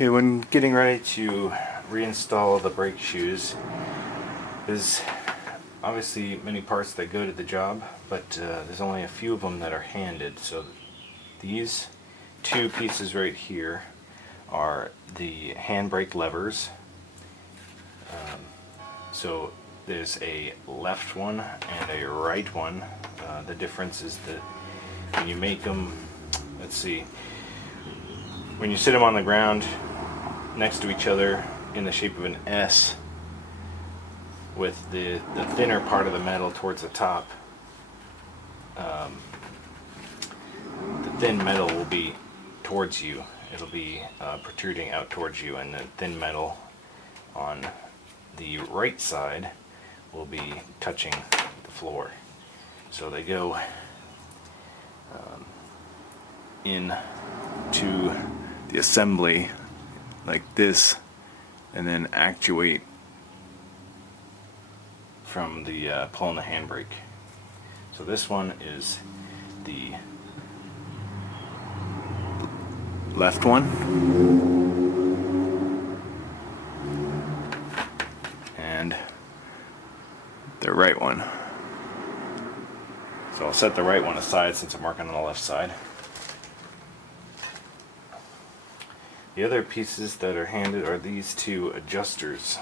Okay, when getting ready to reinstall the brake shoes, there's obviously many parts that go to the job, but there's only a few of them that are handed. So these two pieces right here are the handbrake levers. So there's a left one and a right one. The difference is that when you make them, let's see, when you sit them on the ground next to each other in the shape of an S with the thinner part of the metal towards the top, the thin metal will be towards you. It'll be protruding out towards you, and the thin metal on the right side will be touching the floor. So they go into the assembly like this, and then actuate from the pulling the handbrake. So this one is the left one, and the right one. So I'll set the right one aside since I'm working on the left side. The other pieces that are handed are these two adjusters.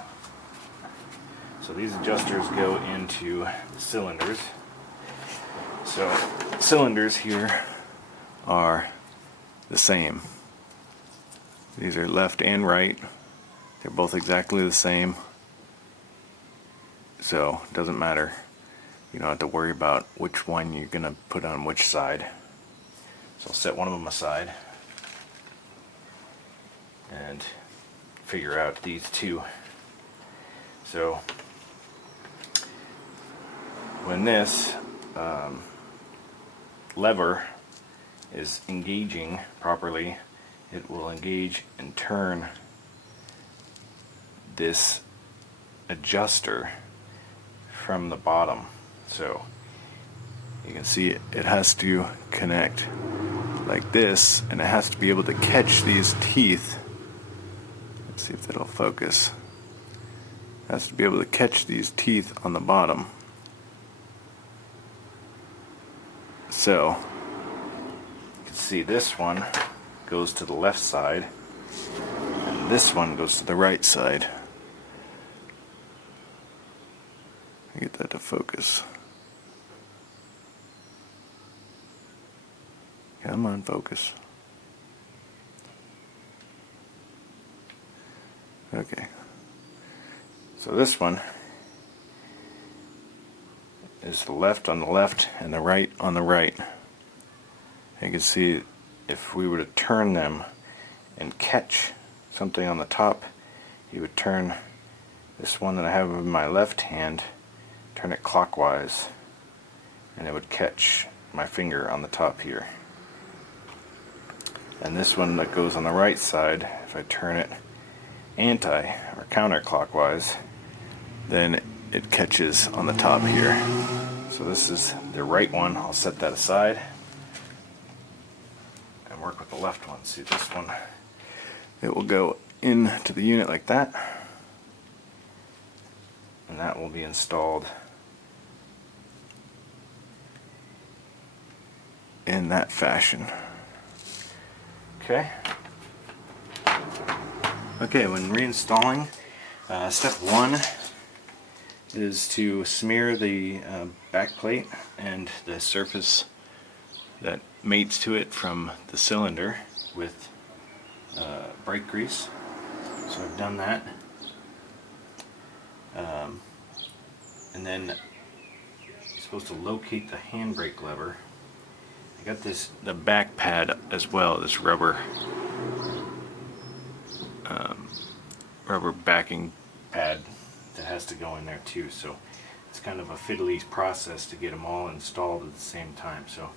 So these adjusters go into the cylinders. So cylinders here are the same. These are left and right. They're both exactly the same. So it doesn't matter. You don't have to worry about which one you're going to put on which side. So I'll set one of them aside and figure out these two. So when this lever is engaging properly, it will engage and turn this adjuster from the bottom. So you can see it has to connect like this, and it has to be able to catch these teeth. Let's see if that'll focus. It has to be able to catch these teeth on the bottom. So you can see this one goes to the left side, and this one goes to the right side. Get that to focus. Come on, focus. Okay. So this one is the left on the left and the right on the right. You can see if we were to turn them and catch something on the top, you would turn this one that I have in my left hand, turn it clockwise, and it would catch my finger on the top here. And this one that goes on the right side, if I turn it anti or counterclockwise, then it catches on the top here. So this is the right one. I'll set that aside and work with the left one. See, this one, it will go into the unit like that, and that will be installed in that fashion. Okay. Okay, when reinstalling, step one is to smear the back plate and the surface that mates to it from the cylinder with brake grease. So I've done that. And then you're supposed to locate the handbrake lever. I got the back pad as well, this rubber backing pad that has to go in there too. So it's kind of a fiddly process to get them all installed at the same time. So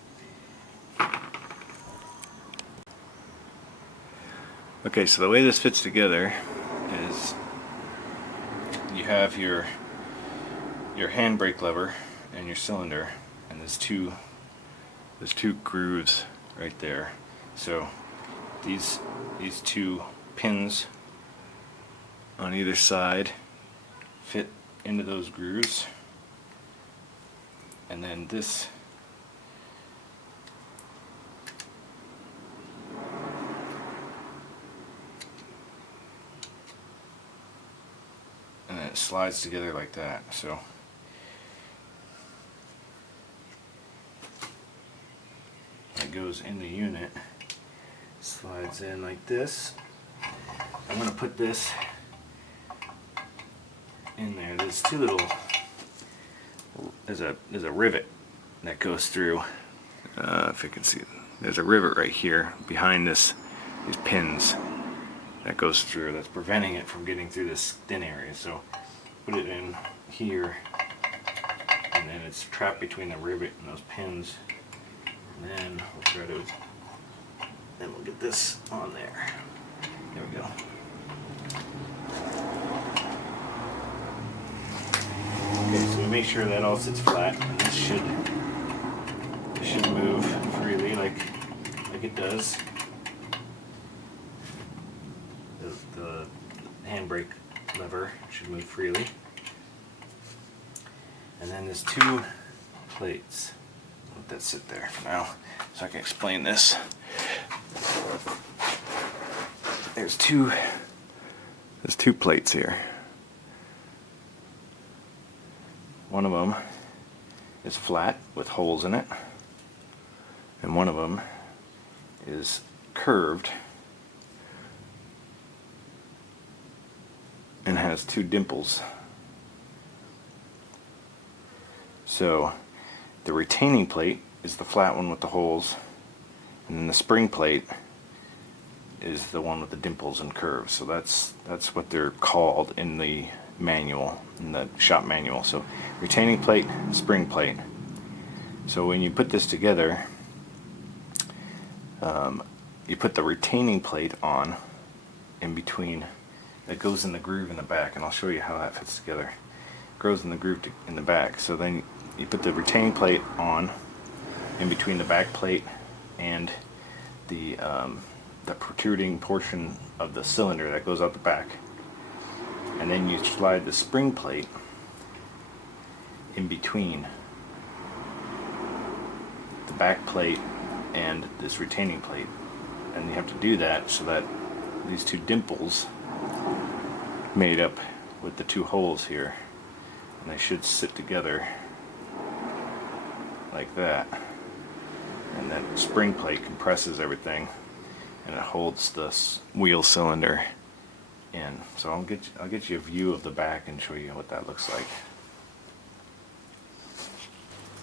okay, so the way this fits together is you have your handbrake lever and your cylinder, and there's two grooves right there. So these two pins on either side fit into those grooves, and then this and then it slides together like that. So it goes in the unit, slides in like this. I'm going to put this in there. There's two little, there's a rivet that goes through, if you can see, there's a rivet right here behind these pins that goes through, that's preventing it from getting through this thin area. So put it in here, and then it's trapped between the rivet and those pins, and then we'll try to, then we'll get this on there. There we go. Okay, so we make sure that all sits flat, and this should move freely like it does. The handbrake lever should move freely. And then there's two plates. Let that sit there for now so I can explain this. There's two plates here. One of them is flat with holes in it, and one of them is curved and has two dimples. So the retaining plate is the flat one with the holes, and then the spring plate is the one with the dimples and curves. So that's what they're called in the manual, in the shop manual. So retaining plate, spring plate. So when you put this together, you put the retaining plate on in between, that goes in the groove in the back, and I'll show you how that fits together. It goes in the groove in the back. So then you put the retaining plate on in between the back plate and the protruding portion of the cylinder that goes out the back, and then you slide the spring plate in between the back plate and this retaining plate, and you have to do that so that these two dimples made up with the two holes here, and they should sit together like that, and that spring plate compresses everything and it holds the wheel cylinder in. So I'll get you a view of the back and show you what that looks like.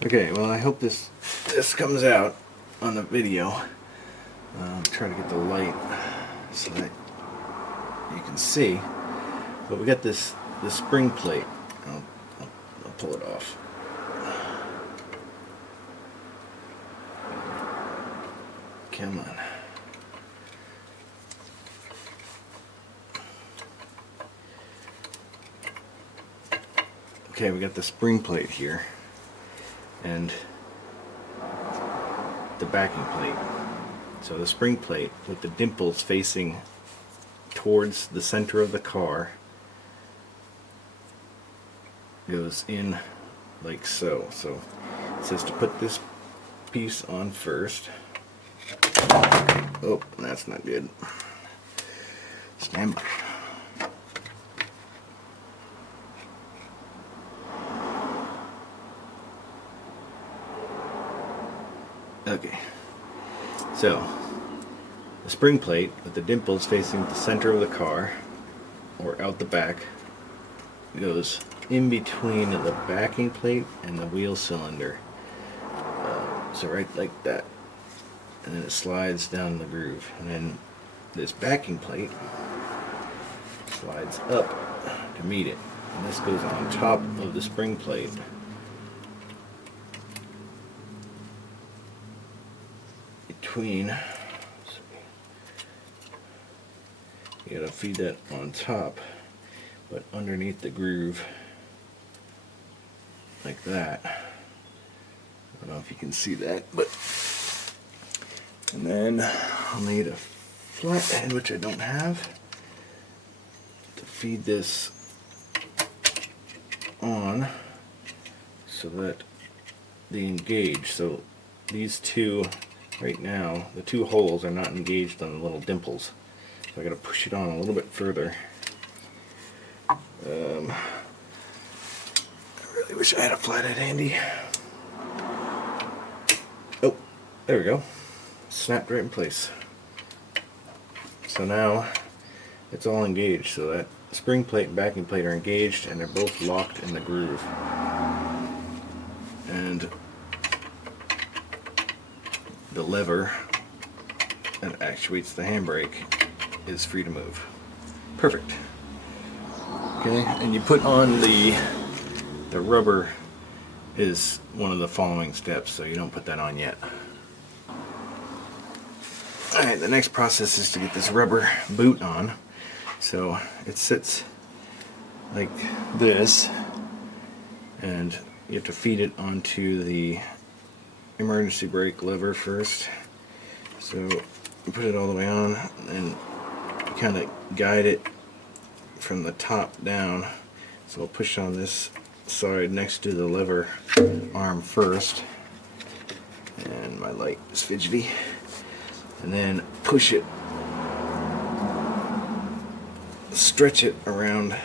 Okay, well, I hope this comes out on the video. I'm trying to get the light so that you can see. But we got the spring plate. I'll pull it off. Come on. Okay, we got the spring plate here and the backing plate. So the spring plate with the dimples facing towards the center of the car goes in like so. So it says to put this piece on first. Oh, that's not good. Stand by. Okay, so the spring plate with the dimples facing the center of the car or out the back goes in between the backing plate and the wheel cylinder. So right like that, and then it slides down the groove, and then this backing plate slides up to meet it, and this goes on top of the spring plate. Between, you gotta feed that on top, but underneath the groove, like that. I don't know if you can see that, but, and then I'll need a flathead, which I don't have. feed this on so that they engage. So these two right now, the two holes are not engaged on the little dimples. So I got to push it on a little bit further. I really wish I had a flathead handy. Oh, there we go. Snapped right in place. So now it's all engaged. So that spring plate and backing plate are engaged and they're both locked in the groove. And the lever that actuates the handbrake is free to move. Perfect. Okay, and you put on the rubber is one of the following steps, so you don't put that on yet. Alright, the next process is to get this rubber boot on. So it sits like this, and you have to feed it onto the emergency brake lever first. So you put it all the way on and kind of guide it from the top down. So I'll push on this side next to the lever arm first, and my light is fidgety, and then push it, stretch it around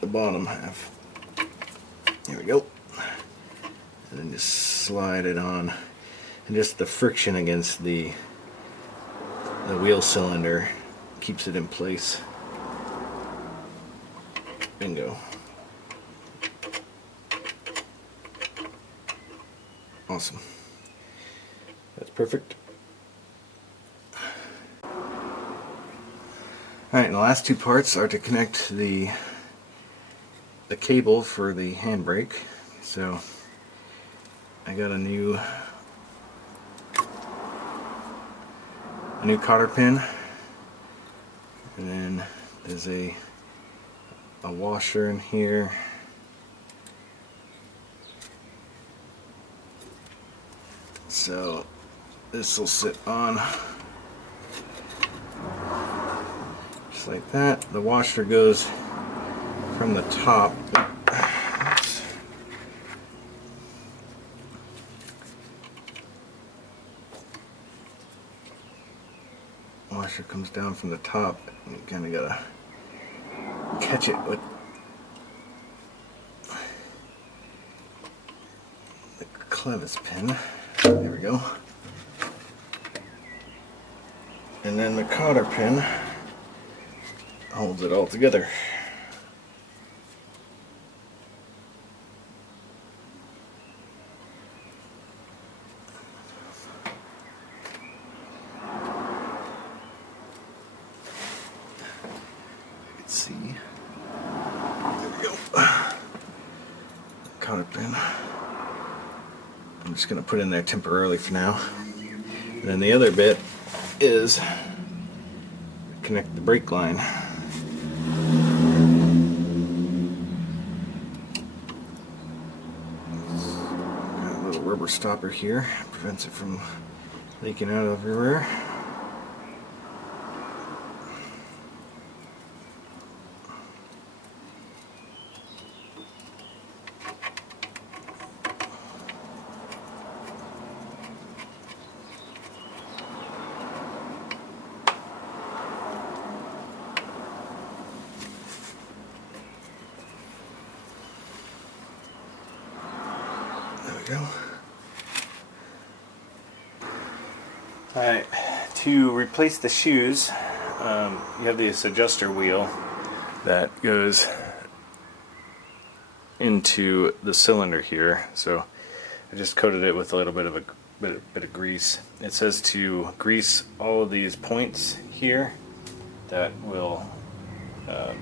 the bottom half. There we go. And then just slide it on, and just the friction against the wheel cylinder keeps it in place. Bingo. Awesome. That's perfect. Alright, the last two parts are to connect the cable for the handbrake. So I got a new cotter pin, and then there's a washer in here. So this will sit on just like that. The washer goes from the top. Oops. Washer comes down from the top, and you kind of gotta catch it with the clevis pin. There we go. And then the cotter pin holds it all together. See, there we go. Cotter pin. I'm just going to put in there temporarily for now. And then the other bit is connect the brake line. Got a little rubber stopper here, prevents it from leaking out everywhere. Go. Alright, to replace the shoes, you have this adjuster wheel that goes into the cylinder here. So I just coated it with a little bit of bit of grease. It says to grease all of these points here that will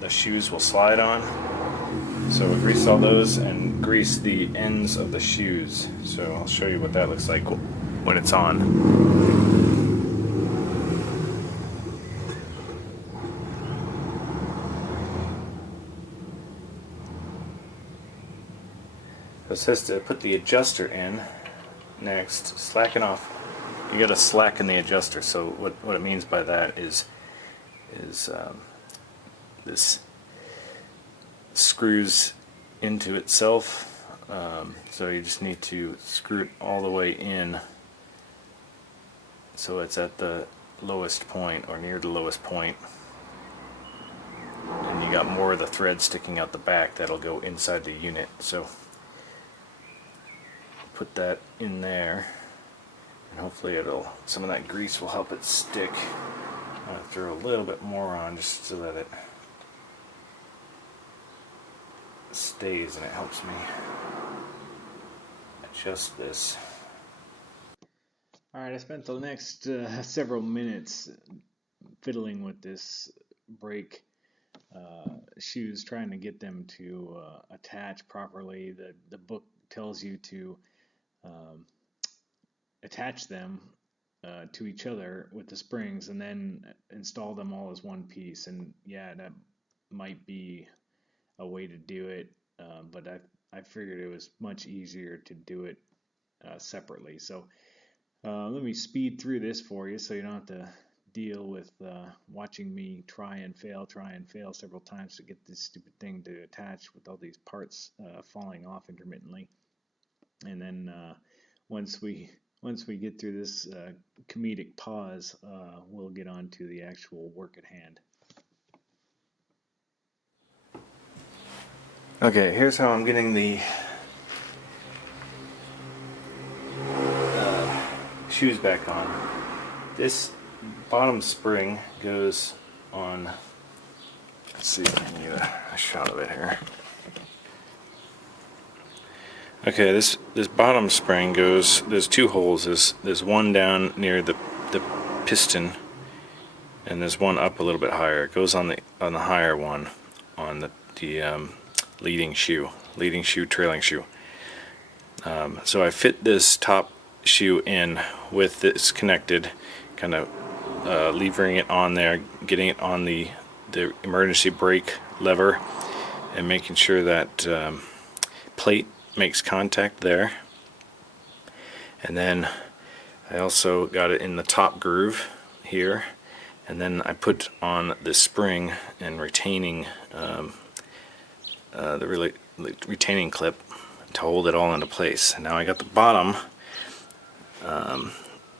the shoes will slide on. So we grease all those and grease the ends of the shoes. So I'll show you what that looks like when it's on. So it says to put the adjuster in next, slacken off. You got to slacken the adjuster. So what it means by that is this screws into itself. So you just need to screw it all the way in so it's at the lowest point or near the lowest point. And you got more of the thread sticking out the back that'll go inside the unit. So put that in there, and hopefully some of that grease will help it stick. I'm going to throw a little bit more on just so that it stays and it helps me adjust this. Alright, I spent the next several minutes fiddling with this brake shoes, trying to get them to attach properly. The book tells you to attach them to each other with the springs and then install them all as one piece. And yeah, that might be a way to do it, but I figured it was much easier to do it separately. So let me speed through this for you so you don't have to deal with watching me try and fail several times to get this stupid thing to attach with all these parts falling off intermittently. And then once we get through this comedic pause, we'll get on to the actual work at hand. Okay, here's how I'm getting the shoes back on. This bottom spring goes on, let's see if I can get a shot of it here. Okay, this bottom spring goes, there's two holes. There's one down near the piston, and there's one up a little bit higher. It goes on the higher one, on the leading shoe, trailing shoe. So I fit this top shoe in with this connected, kind of levering it on there, getting it on the emergency brake lever, and making sure that plate makes contact there. And then I also got it in the top groove here, and then I put on the spring and retaining the retaining clip to hold it all into place. And now I got the bottom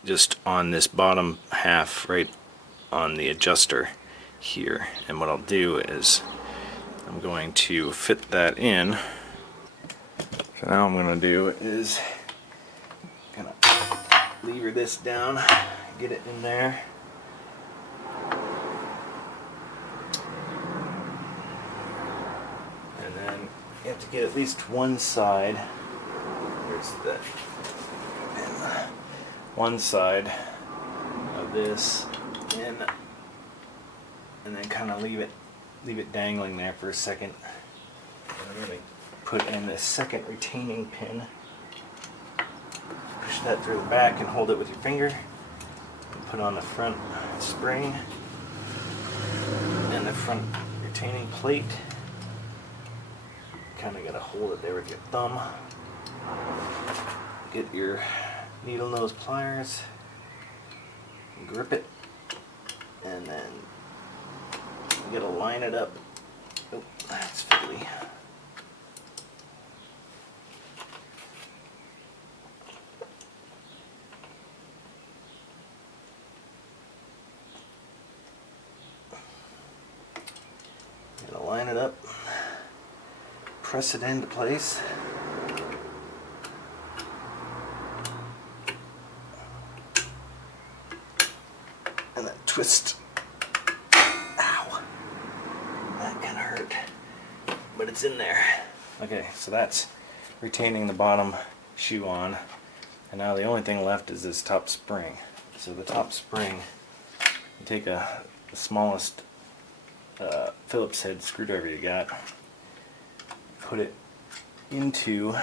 just on this bottom half right on the adjuster here, and what I'll do is I'm going to fit that in. So now I'm going to do is kind of lever this down, get it in there. And then you have to get at least one side. Here's the one side of this in, and then kind of leave it dangling there for a second. And really put in the second retaining pin. Push that through the back and hold it with your finger. And put on the front spring and the front retaining plate. Kind of got to hold it there with your thumb. Get your needle nose pliers, grip it, and then you got to line it up. Oh, that's fiddly. Gotta line it up, press it into place. And then twist. Ow. That kind of hurt. But it's in there. Okay, so that's retaining the bottom shoe on. And now the only thing left is this top spring. So the top spring, you take the smallest Phillips head screwdriver you got, put it into,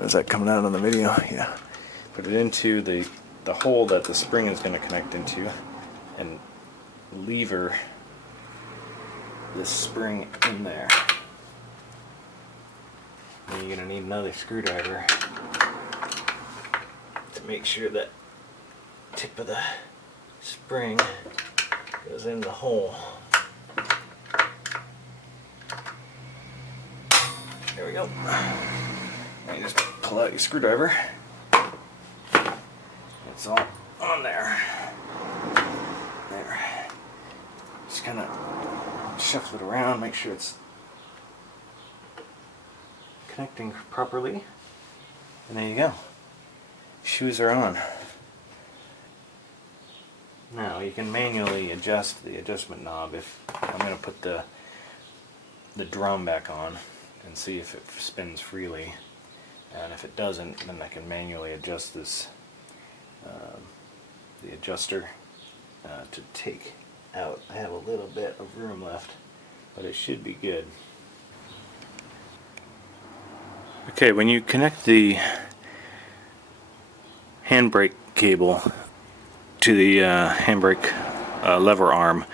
is that coming out on the video? Yeah. Put it into the hole that the spring is going to connect into, and lever this spring in there. And you're going to need another screwdriver to make sure that tip of the spring goes in the hole. go. And you just pull out your screwdriver. It's all on there. There. Just kind of shuffle it around, make sure it's connecting properly. And there you go. Shoes are on. Now you can manually adjust the adjustment knob. If I'm going to put the drum back on and see if it spins freely, and if it doesn't, then I can manually adjust this the adjuster to take out. I have a little bit of room left, but it should be good. Okay, when you connect the handbrake cable to the handbrake lever arm,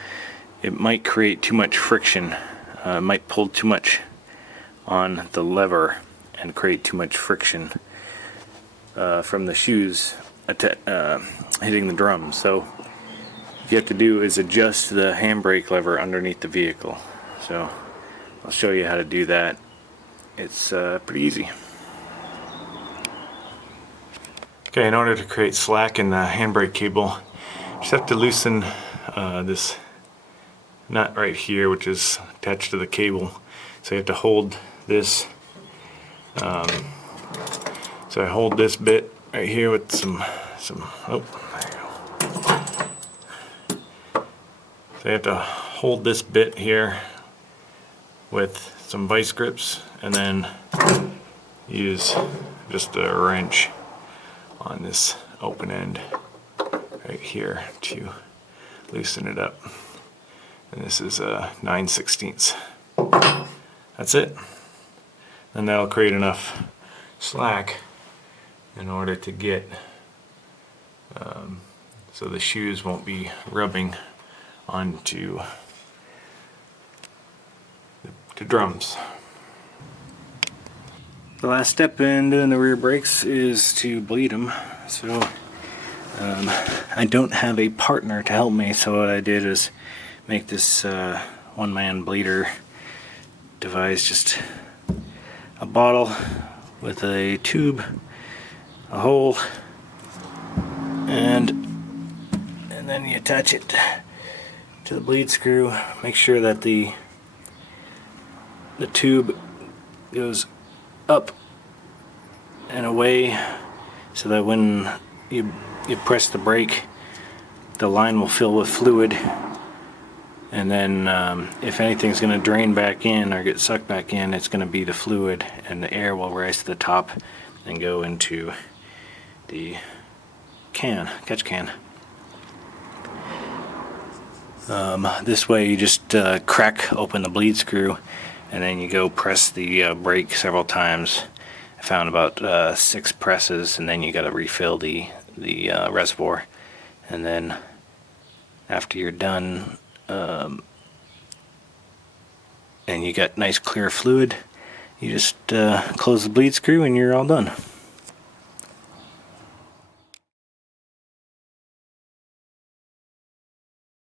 it might create too much friction. It might pull too much on the lever and create too much friction from the shoes hitting the drum. So what you have to do is adjust the handbrake lever underneath the vehicle. So I'll show you how to do that. It's pretty easy. Okay, in order to create slack in the handbrake cable, you just have to loosen this nut right here, which is attached to the cable. So you have to hold this. So I hold this bit right here with some. Oh, there you go. So you have to hold this bit here with some vice grips, and then use just a wrench on this open end right here to loosen it up. And this is 9/16. That's it. And that'll create enough slack in order to get so the shoes won't be rubbing onto the drums. The last step in doing the rear brakes is to bleed them. So I don't have a partner to help me, so what I did is make this one-man bleeder device. Just a bottle with a tube, a hole, and then you attach it to the bleed screw. Make sure that the tube goes up and away, so that when you press the brake, the line will fill with fluid, and then if anything's going to drain back in or get sucked back in, it's going to be the fluid, and the air will rise to the top and go into the catch can. This way you just crack open the bleed screw, and then you go press the brake several times. I found about 6 presses, and then you got to refill the reservoir. And then after you're done, and you got nice clear fluid, you just close the bleed screw and you're all done.